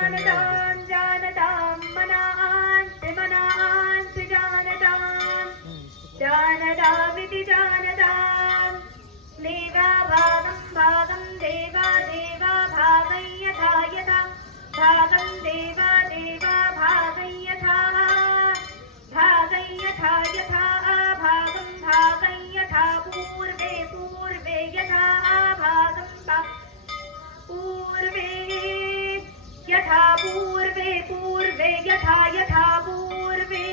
जानतां जानतां मनांसि मनांसि जानतामिति जानतां देवा भागं भागं देवा देवा भागं यथा यथा भागं देवा देवा भागं यथा यथा भागं भागं यथा पूर्वे पूर्वे यथा भागं पूर्वे यथा पूर्वे पूर्वे यथा यथा पूर्वे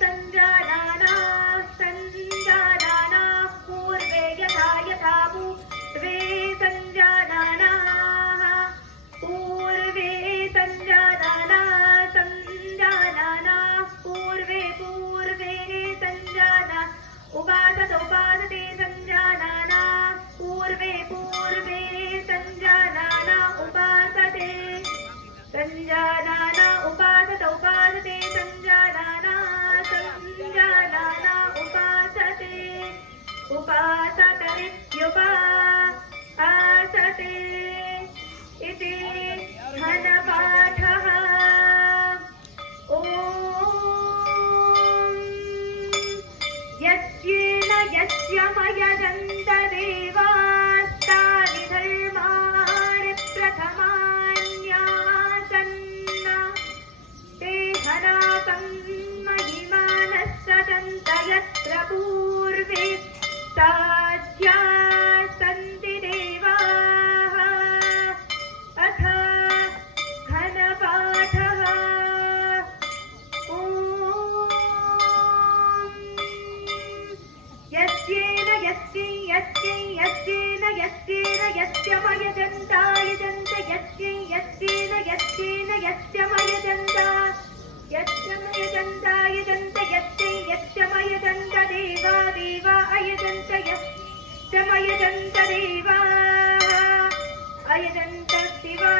संजानाना संजानाना पूर्वे यथा यथा पूर्वे संजानाना पूर्वे संजानाना संजानाना पूर्वे पूर्वे संजाना उपासत उपासते संजानाना पूर्वे पूर्वे संजानाना उपासते संजानाना उपासत उपासते संजानाना संजानाना उपासते उपासतरित्युपासते इति घनपाठः। ॐ यस्येन यस्यमयजन्त देवास्तानि धर्माणि प्रथमान्यासन्न ते हनाकं महिमानः सदन्त यत्र पूर्वे साध्या सन्ति देवाः। अथ घनपाठः। ॐ यस्येन यस्यमयजन्त यस्येन यस्यमयजन्त यस्यमयजन्त देवा देवा अयजन्त यस्यमयजन्त देवा अयजन्त शिवा